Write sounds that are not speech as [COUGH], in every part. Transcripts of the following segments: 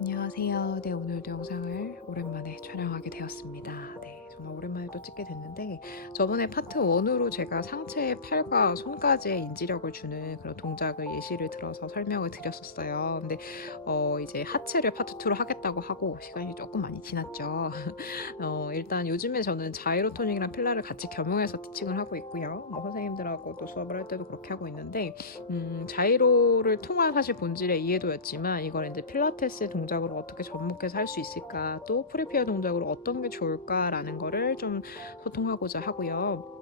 안녕하세요. 네, 오늘도 영상을 오랜만에 촬영하게 되었습니다. 네, 정말 오랜만에 또 찍게 됐는데 저번에 파트 1으로 제가 상체의 팔과 손까지의 인지력을 주는 그런 동작을 예시를 들어서 설명을 드렸었어요. 근데 어, 이제 하체를 파트 2로 하겠다고 하고 시간이 조금 많이 지났죠. [LAUGHS] 어, 일단 요즘에 저는 자이로토닉이랑 필라를 같이 겸용해서 티칭을 하고 있고요. 뭐 선생님들하고도 수업을 할 때도 그렇게 하고 있는데 음, 자이로를 통한 사실 본질의 이해도였지만 이걸 이제 필라테스 동 작으로 어떻게 접목해서 할 수 있을까 또 프리피어 동작으로 어떤 게 좋을까라는 거를 좀 소통하고자 하고요.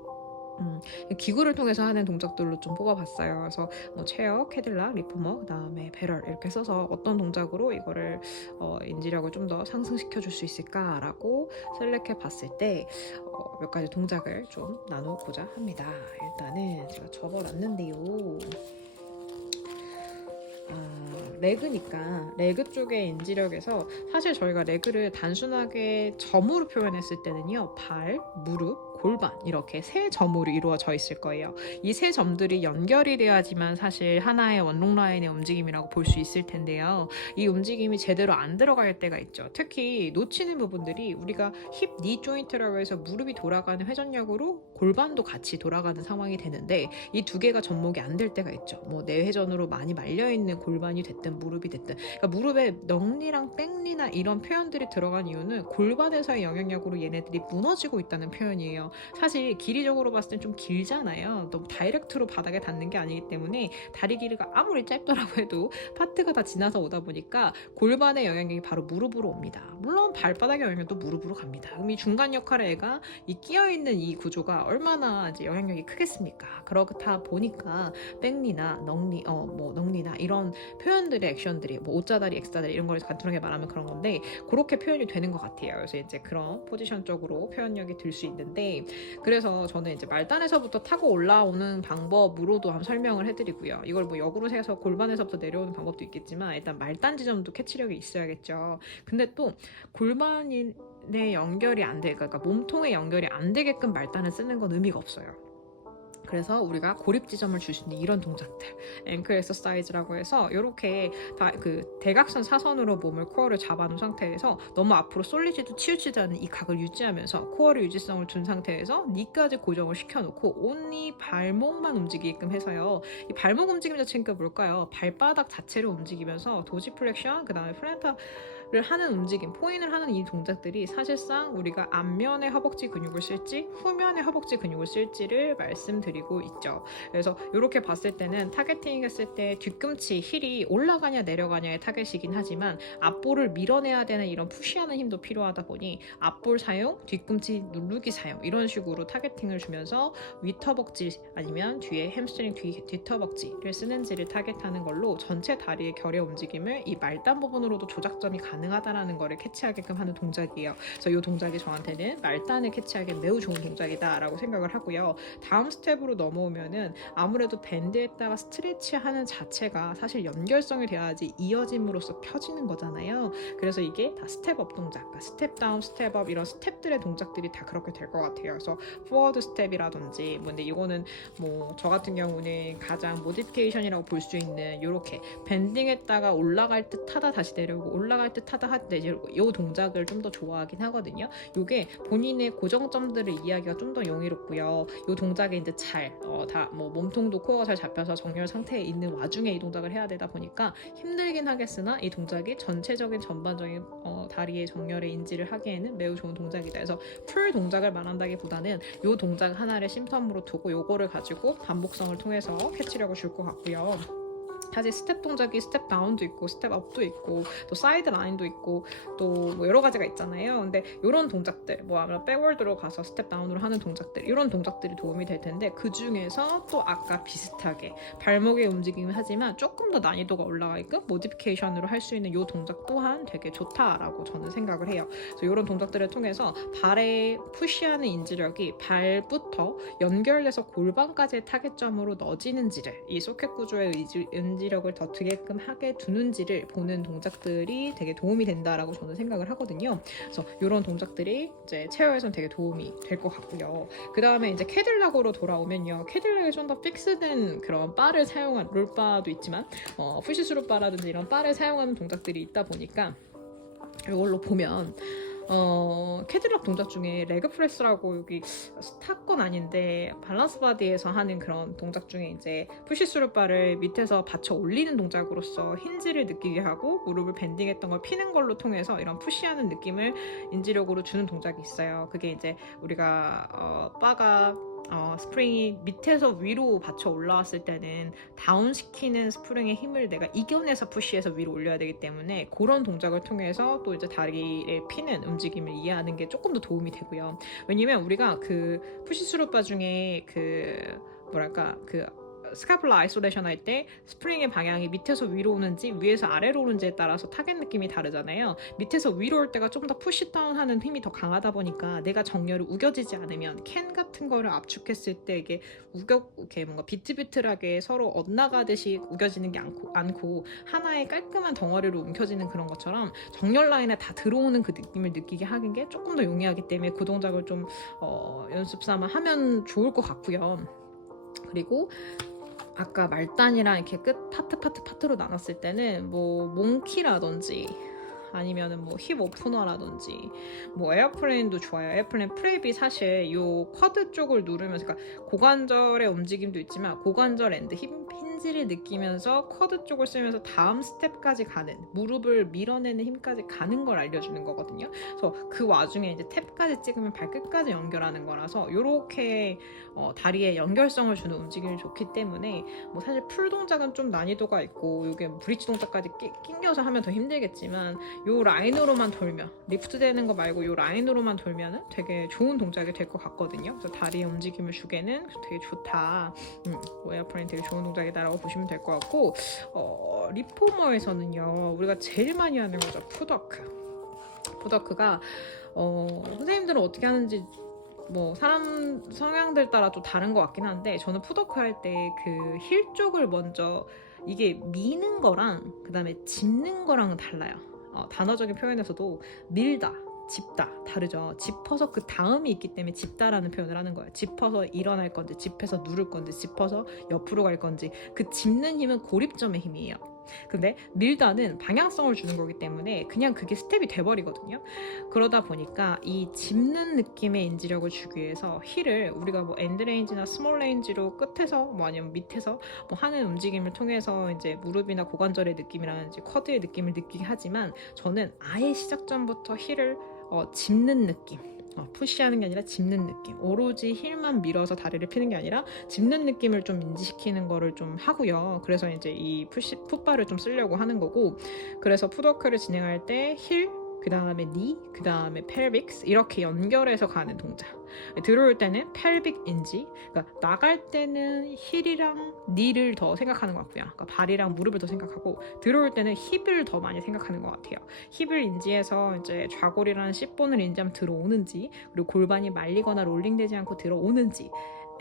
음, 기구를 통해서 하는 동작들로 좀 뽑아봤어요. 그래서 뭐 체어, 캐딜락, 리포머, 그다음에 배럴 이렇게 써서 어떤 동작으로 이거를 어, 인지력을 좀 더 상승시켜 줄 수 있을까라고 셀렉해 봤을 때 어, 몇 가지 동작을 좀 나눠 보자 합니다. 일단은 제가 접어놨는데요. 아, 레그니까. 레그 쪽의 인지력에서 사실 저희가 레그를 단순하게 점으로 표현했을 때는요 발, 무릎, 골반 이렇게 세 점으로 이루어져 있을 거예요. 이 세 점들이 연결이 돼야지만 사실 하나의 원롱 라인의 움직임이라고 볼 수 있을 텐데요. 이 움직임이 제대로 안 들어갈 때가 있죠. 특히 놓치는 부분들이 우리가 힙, 니 조인트라고 해서 무릎이 돌아가는 회전력으로 골반도 같이 돌아가는 상황이 되는데 이 두 개가 접목이 안 될 때가 있죠. 뭐 내회전으로 많이 말려 있는 골반이 됐든 무릎이 됐든 그러니까 무릎에 넉리랑 뺑리나 이런 표현들이 들어간 이유는 골반에서의 영향력으로 얘네들이 무너지고 있다는 표현이에요. 사실 길이적으로 봤을 땐 좀 길잖아요. 너무 다이렉트로 바닥에 닿는 게 아니기 때문에 다리 길이가 아무리 짧더라고 해도 파트가 다 지나서 오다 보니까 골반의 영향력이 바로 무릎으로 옵니다. 물론 발바닥의 영향력도 무릎으로 갑니다. 그럼 이 중간 역할의 애가 이 끼어 있는 이 구조가 얼마나 이제 영향력이 크겠습니까? 그렇다 보니까 뺑리나 넉리, 어, 뭐 넉리나 이런 표현들의 액션들이 뭐 오자다리, 엑스자다리 이런 걸 간단하게 말하면 그런 건데 그렇게 표현이 되는 것 같아요. 그래서 이제 그런 포지션적으로 표현력이 들 수 있는데 그래서 저는 이제 말단에서부터 타고 올라오는 방법으로도 한번 설명을 해드리고요. 이걸 뭐 역으로 세서 골반에서부터 내려오는 방법도 있겠지만 일단 말단 지점도 캐치력이 있어야겠죠. 근데 또 골반의 연결이 안 돼, 그러니까 몸통의 연결이 안 되게끔 말단을 쓰는 건 의미가 없어요. 그래서 우리가 고립 지점을 줄 수 있는 이런 동작들 앵클 엑서사이즈라고 해서 이렇게 다 그 대각선 사선으로 몸을 코어를 잡아놓은 상태에서 너무 앞으로 쏠리지도 치우치지 않은 이 각을 유지하면서 코어를 유지성을 둔 상태에서 니까지 고정을 시켜놓고 온리 발목만 움직이게끔 해서요. 이 발목 움직임 자체가 뭘까요? 발바닥 자체를 움직이면서 도지 플렉션 그 다음에 플랜터 를 하는 움직임, 포인을 하는 이 동작들이 사실상 우리가 앞면의 허벅지 근육을 쓸지 후면의 허벅지 근육을 쓸지를 말씀드리고 있죠. 그래서 이렇게 봤을 때는 타겟팅 했을 때 뒤꿈치 힐이 올라가냐 내려가냐의 타겟이긴 하지만 앞볼을 밀어내야 되는 이런 푸시하는 힘도 필요하다 보니 앞볼 사용, 뒤꿈치 누르기 사용 이런 식으로 타겟팅을 주면서 윗허벅지 아니면 뒤에 햄스트링 뒤, 뒷허벅지를 쓰는지를 타겟하는 걸로 전체 다리의 결의 움직임을 이 말단 부분으로도 조작점이 가능 가능하다라는 거를 캐치하게끔 하는 동작이에요. 그래서 이 동작이 저한테는 말단을 캐치하기 매우 좋은 동작이다라고 생각을 하고요. 다음 스텝으로 넘어오면은 아무래도 밴드에다가 스트레치하는 자체가 사실 연결성이 돼야지 이어짐으로써 펴지는 거잖아요. 그래서 이게 다 스텝업 동작, 그러니까 스텝 다운, 스텝업 이런 스텝들의 동작들이 다 그렇게 될 것 같아요. 그래서 포워드 스텝이라든지 뭐 근데 이거는 뭐 저 같은 경우는 가장 모디피케이션이라고 볼 수 있는 이렇게 밴딩했다가 올라갈 듯 하다 다시 내려오고 올라갈 듯 하다 할때 이제 이 동작을 좀 더 좋아하긴 하거든요. 이게 본인의 고정점들을 이해하기가 좀 더 용이롭고요. 이 동작에 이제 잘 어, 다뭐 몸통도 코어가 잘 잡혀서 정렬 상태에 있는 와중에 이 동작을 해야 되다 보니까 힘들긴 하겠으나 이 동작이 전체적인 전반적인 어, 다리의 정렬의 인지를 하기에는 매우 좋은 동작이다. 그래서 풀 동작을 말한다기보다는 이 동작 하나를 심텀으로 두고 요거를 가지고 반복성을 통해서 캐치력을 줄 것 같고요. 사실 스텝 동작이 스텝 다운도 있고 스텝 업도 있고 또 사이드 라인도 있고 또 뭐 여러 가지가 있잖아요. 근데 이런 동작들 뭐 아무래도 백월드로 가서 스텝 다운으로 하는 동작들 이런 동작들이 도움이 될 텐데 그 중에서 또 아까 비슷하게 발목의 움직임을 하지만 조금 더 난이도가 올라가게끔 모디피케이션으로 할 수 있는 이 동작 또한 되게 좋다라고 저는 생각을 해요. 그래서 이런 동작들을 통해서 발에 푸시하는 인지력이 발부터 연결돼서 골반까지의 타겟점으로 넣어지는지를 이 소켓 구조의 의지, 인지 력을 더 드게끔 하게 두는지를 보는 동작들이 되게 도움이 된다라고 저는 생각을 하거든요. 그래서 이런 동작들이 이제 체어에선 되게 도움이 될 것 같고요. 그 다음에 이제 캐딜락으로 돌아오면요. 캐딜락에 좀더 픽스된 그런 바를 사용한 롤바도 있지만 어, 푸시스루 바라든지 이런 바를 사용하는 동작들이 있다 보니까 이걸로 보면 어, 캐딜락 동작 중에 레그 프레스라고 여기 스타건 아닌데 밸런스 바디에서 하는 그런 동작 중에 이제 푸시스루 바를 밑에서 받쳐 올리는 동작으로서 힌지를 느끼게 하고 무릎을 밴딩했던 걸 피는 걸로 통해서 이런 푸시하는 느낌을 인지력으로 주는 동작이 있어요. 그게 이제 우리가 어, 바가 어, 스프링이 밑에서 위로 받쳐 올라왔을 때는 다운시키는 스프링의 힘을 내가 이겨내서 푸시해서 위로 올려야 되기 때문에 그런 동작을 통해서 또 이제 다리를 피는 움직임을 이해하는 게 조금 더 도움이 되고요. 왜냐면 우리가 그 푸시 스루바 중에 그 뭐랄까 그 스카플라 아이솔레이션 할 때 스프링의 방향이 밑에서 위로 오는지 위에서 아래로 오는지에 따라서 타겟 느낌이 다르잖아요. 밑에서 위로 올 때가 좀 더 푸시다운 하는 힘이 더 강하다 보니까 내가 정렬을 우겨지지 않으면 캔 같은 거를 압축했을 때 이게 우겨 이렇게 뭔가 비틀비틀하게 서로 엇나가듯이 우겨지는 게 않고, 않고 하나의 깔끔한 덩어리로 움켜지는 그런 것처럼 정렬 라인에 다 들어오는 그 느낌을 느끼게 하는 게 조금 더 용이하기 때문에 그 동작을 좀 어, 연습 삼아 하면 좋을 것 같고요. 그리고 아까 말단이랑 이렇게 끝 파트 파트 파트로 나눴을 때는 뭐 몽키라든지 아니면은 뭐 힙 오프너라든지 뭐 에어플레인도 좋아요. 에어플레인 프랩이 사실 요 쿼드 쪽을 누르면서 그러니까 고관절의 움직임도 있지만 고관절 앤드 힙 힌지를 느끼면서 쿼드 쪽을 쓰면서 다음 스텝까지 가는 무릎을 밀어내는 힘까지 가는 걸 알려주는 거거든요. 그래서 그 와중에 이제 탭까지 찍으면 발끝까지 연결하는 거라서 요렇게 어, 다리에 연결성을 주는 움직임이 좋기 때문에 뭐 사실 풀 동작은 좀 난이도가 있고 이게 브릿지 동작까지 끼, 낑겨서 하면 더 힘들겠지만 요 라인으로만 돌면 리프트 되는 거 말고 요 라인으로만 돌면은 되게 좋은 동작이 될 것 같거든요. 그래서 다리의 움직임을 주게는 되게 좋다. 음, 에어플레인 되게 좋은 동작이다 라고 보시면 될 것 같고 어, 리포머에서는요 우리가 제일 많이 하는 거죠 푸더크. 푸더크가 어, 선생님들은 어떻게 하는지 뭐 사람 성향들 따라 좀 다른 것 같긴 한데 저는 푸더크 할 때 그 힐 쪽을 먼저 이게 미는 거랑 그 다음에 짚는 거랑은 달라요. 어, 단어적인 표현에서도 밀다, 짚다 다르죠. 짚어서 그 다음이 있기 때문에 짚다라는 표현을 하는 거예요. 짚어서 일어날 건지, 짚해서 누를 건지, 짚어서 옆으로 갈 건지 그 짚는 힘은 고립점의 힘이에요. 근데 밀다는 방향성을 주는 거기 때문에 그냥 그게 스텝이 돼버리거든요. 그러다 보니까 이 짚는 느낌의 인지력을 주기 위해서 힐을 우리가 뭐 엔드레인지나 스몰 레인지로 끝에서 뭐 아니면 밑에서 뭐 하는 움직임을 통해서 이제 무릎이나 고관절의 느낌이라든지 쿼드의 느낌을 느끼게 하지만 저는 아예 시작전부터 힐을 어, 짚는 느낌. 어, 푸시하는 게 아니라 짚는 느낌. 오로지 힐만 밀어서 다리를 피는 게 아니라 짚는 느낌을 좀 인지시키는 거를 좀 하고요. 그래서 이제 이 푸시 풋바를 좀 쓰려고 하는 거고. 그래서 푸더크를 진행할 때 힐, 그 다음에 니, 그 다음에 펠빅스 이렇게 연결해서 가는 동작. 들어올 때는 펠빅 인지, 그러니까 나갈 때는 힐이랑 니를 더 생각하는 것 같고요. 그러니까 발이랑 무릎을 더 생각하고 들어올 때는 힙을 더 많이 생각하는 것 같아요. 힙을 인지해서 이제 좌골이라는 C본을 인지하면 들어오는지, 그리고 골반이 말리거나 롤링되지 않고 들어오는지.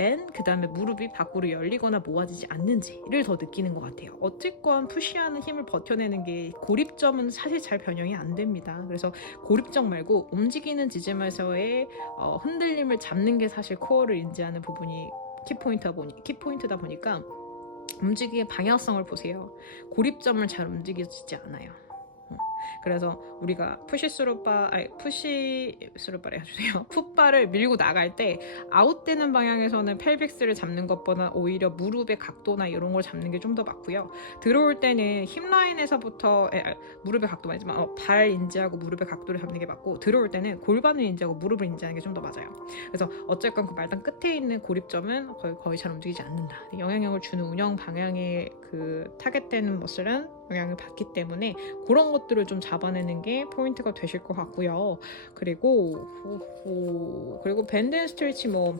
앤 그다음에 무릎이 밖으로 열리거나 모아지지 않는지를 더 느끼는 것 같아요. 어쨌건 푸시하는 힘을 버텨내는 게 고립점은 사실 잘 변형이 안 됩니다. 그래서 고립점 말고 움직이는 지점에서의 어, 흔들림을 잡는 게 사실 코어를 인지하는 부분이 키포인트다 보니 키포인트다 보니까 움직이의 방향성을 보세요. 고립점을 잘 움직이지 않아요. 어. 그래서 우리가 푸시 스루바 아니 푸시 스루바를 해주세요. [LAUGHS] 풋바를 밀고 나갈 때 아웃되는 방향에서는 펠빅스를 잡는 것보다 오히려 무릎의 각도나 이런 걸 잡는 게 좀 더 맞고요. 들어올 때는 힙 라인에서부터 에, 아, 무릎의 각도 아니지만 어, 발 인지하고 무릎의 각도를 잡는 게 맞고 들어올 때는 골반을 인지하고 무릎을 인지하는 게 좀 더 맞아요. 그래서 어쨌건 그 말단 끝에 있는 고립점은 거의, 거의 잘 움직이지 않는다. 영향력을 주는 운영 방향의 그 타겟되는 머슬은 영향을 받기 때문에 그런 것들을 좀 잡아내는 게 포인트가 되실 것 같고요. 그리고 오, 오, 그리고 밴드 앤 스트레치 뭐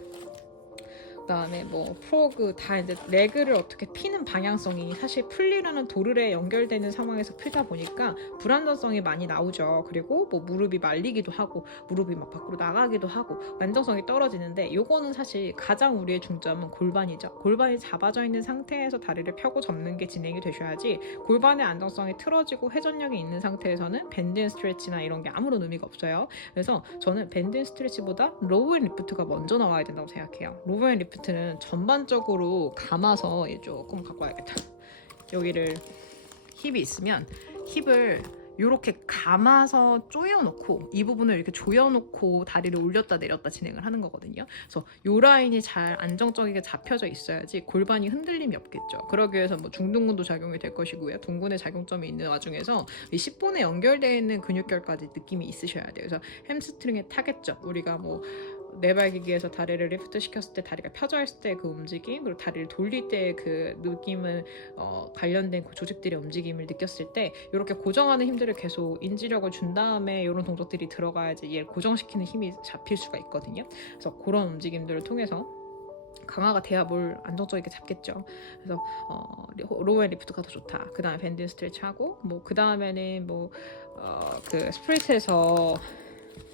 그다음에 뭐 프로그 다 이제 레그를 어떻게 피는 방향성이 사실 풀리려는 도르래 연결되는 상황에서 풀다 보니까 불안정성이 많이 나오죠. 그리고 뭐 무릎이 말리기도 하고 무릎이 막 밖으로 나가기도 하고 안정성이 떨어지는데 요거는 사실 가장 우리의 중점은 골반이죠. 골반이 잡아져 있는 상태에서 다리를 펴고 접는 게 진행이 되셔야지 골반의 안정성이 틀어지고 회전력이 있는 상태에서는 밴드 스트레치나 이런 게 아무런 의미가 없어요. 그래서 저는 밴드 스트레치보다 로우 앤 리프트가 먼저 나와야 된다고 생각해요. 로우 앤 리프트 는 전반적으로 감아서 얘 조금 갖고 와야겠다. 여기를 힙이 있으면 힙을 이렇게 감아서 조여놓고 이 부분을 이렇게 조여놓고 다리를 올렸다 내렸다 진행을 하는 거거든요. 그래서 요 라인이 잘 안정적이게 잡혀져 있어야지 골반이 흔들림이 없겠죠. 그러기 위해서 뭐 중둔근도 작용이 될 것이고요. 동근의 작용점이 있는 와중에서 이 10본에 연결되어 있는 근육결까지 느낌이 있으셔야 돼요. 그래서 햄스트링에 타겠죠. 우리가 뭐 내발기기에서 다리를 리프트 시켰을 때 다리가 펴져 있을 때 그 움직임 그리고 다리를 돌릴 때 그 느낌을 어, 관련된 그 조직들의 움직임을 느꼈을 때 이렇게 고정하는 힘들을 계속 인지력을 준 다음에 이런 동작들이 들어가야지 얘를 고정시키는 힘이 잡힐 수가 있거든요. 그래서 그런 움직임들을 통해서 강화가 돼야 뭘 안정적이게 잡겠죠. 그래서 어, 로우 앤 리프트가 더 좋다. 그 다음에 밴드 스트레치 하고 뭐 그 다음에는 뭐그 스프리트에서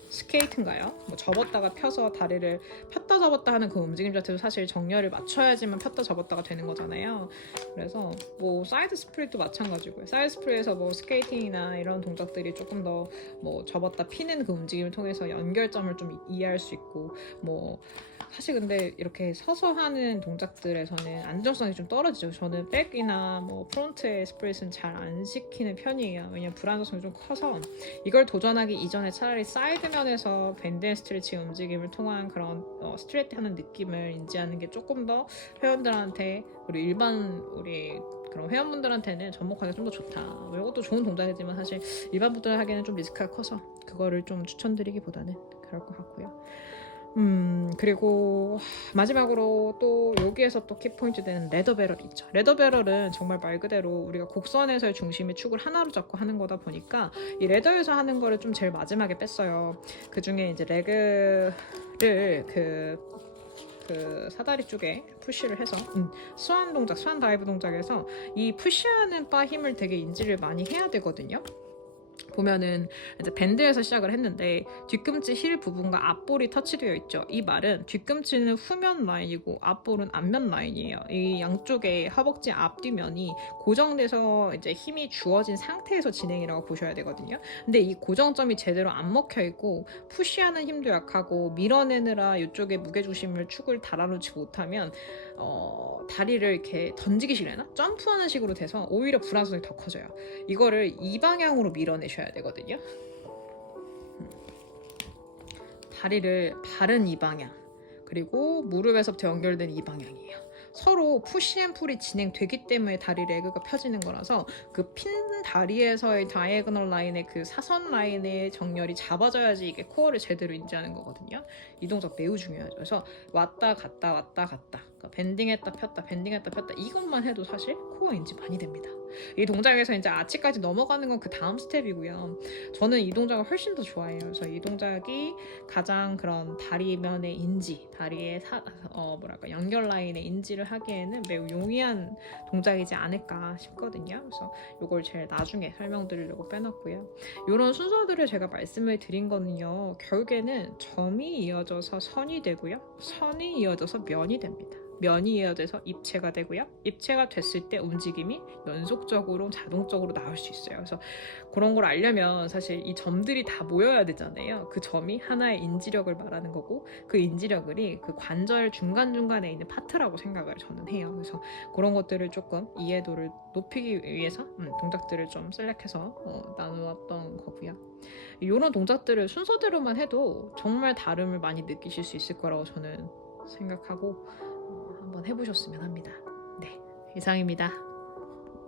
스케이트인가요? 뭐 접었다가 펴서 다리를 폈다 접었다 하는 그 움직임 자체도 사실 정렬을 맞춰야지만 폈다 접었다가 되는 거잖아요. 그래서 뭐 사이드 스프릿도 마찬가지고요. 사이드 스프릿에서 뭐 스케이팅이나 이런 동작들이 조금 더 뭐 접었다 피는 그 움직임을 통해서 연결점을 좀 이해할 수 있고 뭐 사실 근데 이렇게 서서 하는 동작들에서는 안정성이 좀 떨어지죠. 저는 백이나 뭐 프론트의 스프릿은 잘 안 시키는 편이에요. 왜냐면 불안정성이 좀 커서 이걸 도전하기 이전에 차라리 사이드 면 에서 밴드 앤 스트레칭 움직임을 통한 그런 어, 스트레트 하는 느낌을 인지하는 게 조금 더 회원들한테 우리 일반 우리 그런 회원분들한테는 접목하기가 좀 더 좋다. 뭐 이것도 좋은 동작이지만 사실 일반 분들 하기에는 좀 리스크가 커서 그거를 좀 추천드리기보다는 그럴 것 같고요. 음 그리고 마지막으로 또 여기에서 또 키포인트 되는 레더배럴 있죠. 레더배럴은 정말 말 그대로 우리가 곡선에서의 중심이 축을 하나로 잡고 하는 거다 보니까 이 레더에서 하는 거를 좀 제일 마지막에 뺐어요. 그 중에 이제 레그를 그, 그 사다리 쪽에 푸시를 해서 음, 스완 동작, 스완 다이브 동작에서 이 푸시하는 바 힘을 되게 인지를 많이 해야 되거든요. 보면은 이제 밴드에서 시작을 했는데 뒤꿈치 힐 부분과 앞볼이 터치되어 있죠. 이 말은 뒤꿈치는 후면 라인이고 앞볼은 앞면 라인이에요. 이 양쪽에 허벅지 앞뒤면이 고정돼서 이제 힘이 주어진 상태에서 진행이라고 보셔야 되거든요. 근데 이 고정점이 제대로 안 먹혀 있고 푸시하는 힘도 약하고 밀어내느라 이쪽에 무게 중심을 축을 달아놓지 못하면 어, 다리를 이렇게 던지기식이나 점프하는 식으로 돼서 오히려 불안성이 더 커져요. 이거를 이 방향으로 밀어내셔야 되거든요. 음. 다리를 바른 이 방향 그리고 무릎에서부터 연결된 이 방향이에요. 서로 푸시앤풀이 진행되기 때문에 다리 레그가 펴지는 거라서 그 핀 다리에서의 다이애그널 라인의 그 사선 라인의 정렬이 잡아져야지 이게 코어를 제대로 인지하는 거거든요. 이 동작 매우 중요하죠. 그래서 왔다 갔다 왔다 갔다 그러니까 밴딩했다 폈다 밴딩했다 폈다 이것만 해도 사실 코어 인지 많이 됩니다. 이 동작에서 이제 아치까지 넘어가는 건 그 다음 스텝이고요. 저는 이 동작을 훨씬 더 좋아해요. 그래서 이 동작이 가장 그런 다리면의 인지, 다리의 사, 어, 뭐랄까 연결 라인의 인지를 하기에는 매우 용이한 동작이지 않을까 싶거든요. 그래서 이걸 제일 나중에 설명드리려고 빼놨고요. 이런 순서들을 제가 말씀을 드린 거는요. 결국에는 점이 이어져서 선이 되고요. 선이 이어져서 면이 됩니다. 면이 이어져서 입체가 되고요. 입체가 됐을 때 움직임이 연속적으로 자동적으로 나올 수 있어요. 그래서 그런 걸 알려면 사실 이 점들이 다 모여야 되잖아요. 그 점이 하나의 인지력을 말하는 거고 그 인지력이 그 관절 중간중간에 있는 파트라고 생각을 저는 해요. 그래서 그런 것들을 조금 이해도를 높이기 위해서 음, 동작들을 좀 셀렉해서 어, 나누었던 거고요. 이런 동작들을 순서대로만 해도 정말 다름을 많이 느끼실 수 있을 거라고 저는 생각하고 어, 한번 해보셨으면 합니다. 네, 이상입니다.